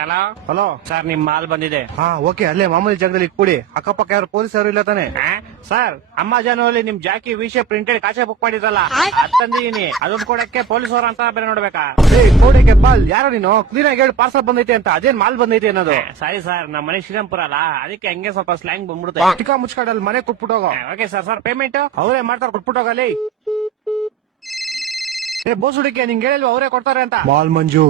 Hello hello sir, ನಿಮ್ mall ಬಂದಿದೆ. ಹಾ ಓಕೆ, ಅಲ್ಲೇ ಮಾಮೂಲಿ ಜಾಗದಲ್ಲಿ ಇಟ್ಬಿಡಿ. ಅಕ್ಕಪಕ್ಕ ಯಾರು ಪೊಲೀಸ್ ಯಾರು ಇಲ್ಲ ತಾನೆ? ಸರ್, ಅಮೆಜಾನ್ ಅಲ್ಲಿ ನಿಮ್ ಜಾಕಿ ವಿಷಯ ಪ್ರಿಂಟೆಡ್ ಕಾಚೆ ಬುಕ್ ಮಾಡಿದ್ರಲ್ಲ, ಅದ್ ತಂದಿದೀನಿ. ಅದನ್ನ ಕೊಡಕ್ಕೆ ಪೊಲೀಸ್ ಅವ್ರ ಅಂತ ಬೇರೆ ನೋಡ್ಬೇಕಾ? ಏಯ್ ಕೋಡೆಗೆ ಬಾಲ್, ಯಾರೋ ನೀನು ಕ್ಲೀನ್ ಆಗಿ ಹೇಳಿ ಪಾರ್ಸಲ್ ಬಂದೈತೆ ಅಂತ. ಅದೇನ್ ಮಾಲ್ ಬಂದೈತೆ ಅನ್ನೋದು? ಸರಿ ಸರ್, ನಮ್ಮ ಮನೆ ಶ್ರೀರಾಮ್ಪುರ ಅಲ್ಲ, ಅದಕ್ಕೆ ಹಂಗೆ ಸ್ವಲ್ಪ ಸ್ಲ್ಯಾಂಗ್ ಬಂದ್ಬಿಡುತ್ತೆ. ಟಿಕಾ ಮುಚ್ಕಾಡಲ್ಲಿ ಮನೆ ಕೊಟ್ಬಿಟ್ಟೋಗೋ. Okay sir. ಸರ್ ಪೇಮೆಂಟ್ ಅವರೇ ಮಾಡ್ತಾರೆ, ಕೊಟ್ಬಿಟ್ಟೋಗಲ್ಲಿ. ಏ ಬೋಸ್ ಹುಡುಕಿ, ನಿಂಗೆ ಹೇಳಿಲ್ವ ಅವರೇ ಕೊಡ್ತಾರೆ ಅಂತ? ಮಾಲ್ ಮಂಜು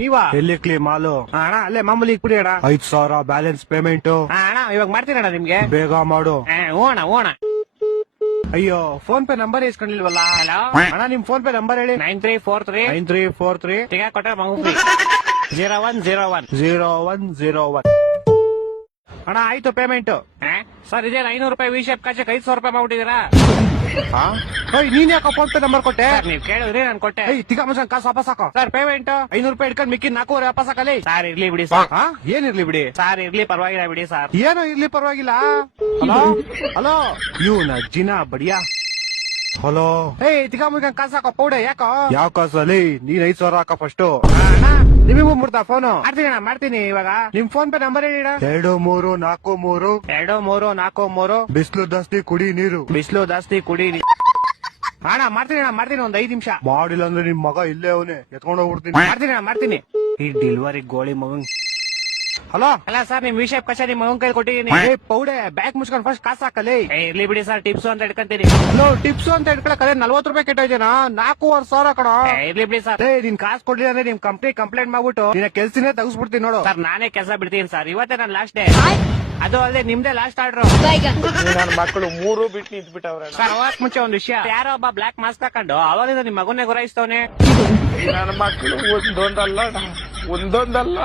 ನೀವಾ? ಎಲ್ಲಿ ಕ್ಲೀ ಮಾಲು? ಅಣ್ಣ ಅಲ್ಲೇ ಮಾಮೂಲಿ ಇಟ್ಬಿಡಿ ಅಣ್ಣ. 5,000 ಬ್ಯಾಲೆನ್ಸ್ ಪೇಮೆಂಟ್. ಅಣ್ಣ ಇವಾಗ ಮಾಡ್ತೀನಿ ಅಣ್ಣ ನಿಮ್ಗೆ. ಬೇಗ ಮಾಡು. ಓಣ ಓಣ. ಅಯ್ಯೋ, ಫೋನ್ ಪೇ ನಂಬರ್ ಇಸ್ಕೊಂಡಿಲ್ವಲ್ಲ? ಹಲೋ ಅಣ್ಣ, ನಿಮ್ ಫೋನ್ ಪೇ ನಂಬರ್ ಹೇಳಿ. 9343 9343 ಟಿಕಾ ಕೊಟ್ಟ ಮಗು 0101 0101. ಅಣ್ಣ ಆಯ್ತು ಪೇಮೆಂಟ್. ಸರ್, ಇದೇನು 500 ರೂಪಾಯಿ ವಿಶೇಪ್ ಕಾಚಕ್ಕೆ 500 ರೂಪಾಯಿ ಮಾಡ್ಬಿಟ್ಟಿದ್ದೀರಾ? ನೀನ್ ಯಾಕ ಫೋನ್ ಪೇ ನಂಬರ್ ಕೊಟ್ಟೆ? ನೀವ್ ಕೇಳಿದ್ರಿ, ನಾನು ಕೊಟ್ಟೆ. ತಿಕ್ಕ ಮುಚ್ಚ ಕಾಸು ವಾಪಸ್ ಹಾಕೋ. ಸರ್ ಪೇಮೆಂಟ್ 500 ರೂಪಾಯಿ ಇಟ್ಕೊಂಡು ಮಿಕ್ಕಿ 400 ವಾಪಸ್ ಹಾಕಲಿ. ಸರ್ ಇರ್ಲಿ ಬಿಡಿ ಸರ್. ಏನಿರ್ಲಿ ಬಿಡಿ? ಸರ್ ಇರ್ಲಿ, ಪರವಾಗಿಲ್ಲ ಬಿಡಿ ಸರ್. ಏನೋ ಇರ್ಲಿ, ಪರವಾಗಿಲ್ಲ. ಹಲೋ ಹಲೋ, ಇವ್ನ ಜಿನಾ ಬಡಿಯಾ. ಹಲೋ, ತಿಕ್ಕ ಮುಚ್ಚ ಕಾಸು ಹಾಕೋ ಪೌಡೆ. ಯಾಕೋ ಯಾವ ಕಾಸಲ್ಲಿ? ನೀನ್ 5,000 ಹಾಕ ಫಸ್ಟ್. ನಿಮಗೂ ಮುಡ್ತಾ ಫೋನು? ಮಾಡ್ತೀನಿ ಇವಾಗ. ನಿಮ್ ಫೋನ್ ಪೇ ನಂಬರ್ ಹೇಳಿ. 2343 2343 ಬಿಸಿಲು ಜಾಸ್ತಿ ಕುಡಿ ನೀರು. ಬಿಸಿಲು ಜಾಸ್ತಿ ಕುಡಿ. ಅಣ್ಣ ಮಾಡ್ತೀನಿ ಒಂದ್ 5 ನಿಮಿಷ. ಮಾಡಿಲ್ಲ ಅಂದ್ರೆ ನಿಮ್ ಮಗ ಇಲ್ಲೇ ಅವನೇ ಎತ್ಕೊಂಡು ಹೋಗ್ಬಿಡ್ತೀನಿ. ಮಾಡ್ತೀನಿ. ಈ ಡೆಲಿವರಿ ಗೋಳಿ ಮಗನ್. ಹಲೋ ಅಲ್ಲ ಸರ್, ನಿಮ್ ವಿಷಯ ಕಷ ನಿಮ್ ಮಗನ್ ಕೈ ಕೊಟ್ಟಿದ್ದೀನಿ. ಪೌಡೆ ಬ್ಯಾಗ್ ಮುಚ್ಕೊಂಡು ಫಸ್ಟ್ ಕಾಸು ಹಾಕಲಿ. ಇರ್ಲಿ ಬಿಡಿ ಸರ್, ಟಿಪ್ಸ್ ಅಂತ ಇಟ್ಕೊಂತೀನಿ. ಹಲೋ, ಟಿಪ್ಸ್ ಅಂತ ಇಟ್ಕೊಳಕ್ಕೆ 40 ರೂಪಾಯಿ ಕೆಟ್ಟೋಯ್ತೇನಾ? 4,500 ಕಣ. ಇರ್ಲಿ ಬಿಡಿ ಸರ್. ನಿನ್ ಕಾಸು ಕೊಡ್ಲಿಲ್ಲ ಅಂದ್ರೆ ನಿಮ್ ಕಂಪ್ನಿ ಕಂಪ್ಲೇಂಟ್ ಮಾಡ್ಬಿಟ್ಟು ನಿನ್ನ ಕೆಲ್ಸನೇ ತೆಗಿಸ್ಬಿಡ್ತೀನಿ ನೋಡು. ಸರ್ ನಾನೇ ಕೆಲಸ ಬಿಡ್ತೀನಿ ಸರ್, ಇವತ್ತೇ ನಾನು ಲಾಸ್ಟ್ ಡೇ. ಅದು ಅಲ್ಲದೆ ನಿಮ್ದೇ ಲಾಸ್ಟ್ ಆರ್ಡರ್. ನನ್ನ ಮಕ್ಕಳು 3 ಬಿಟ್ಟು ನಿಂತ್ಬಿಟ್ಟವ್ರೆ. ಸರ್ ಹೋಗಕ್ ಮುಂಚೆ ಒಂದ್ ವಿಷಯ. ಯಾರೋ ಒಬ್ಬ ಬ್ಲಾಕ್ ಮಾಸ್ಕ್ ಹಾಕೊಂಡು ಅವರಿಂದ ನಿಮ್ ಮಗುನೇ ಗುರಾಯಿಸ್ತವನೆ. ನನ್ನ ಮಕ್ಕಳು ಒಂದೊಂದಲ್ಲ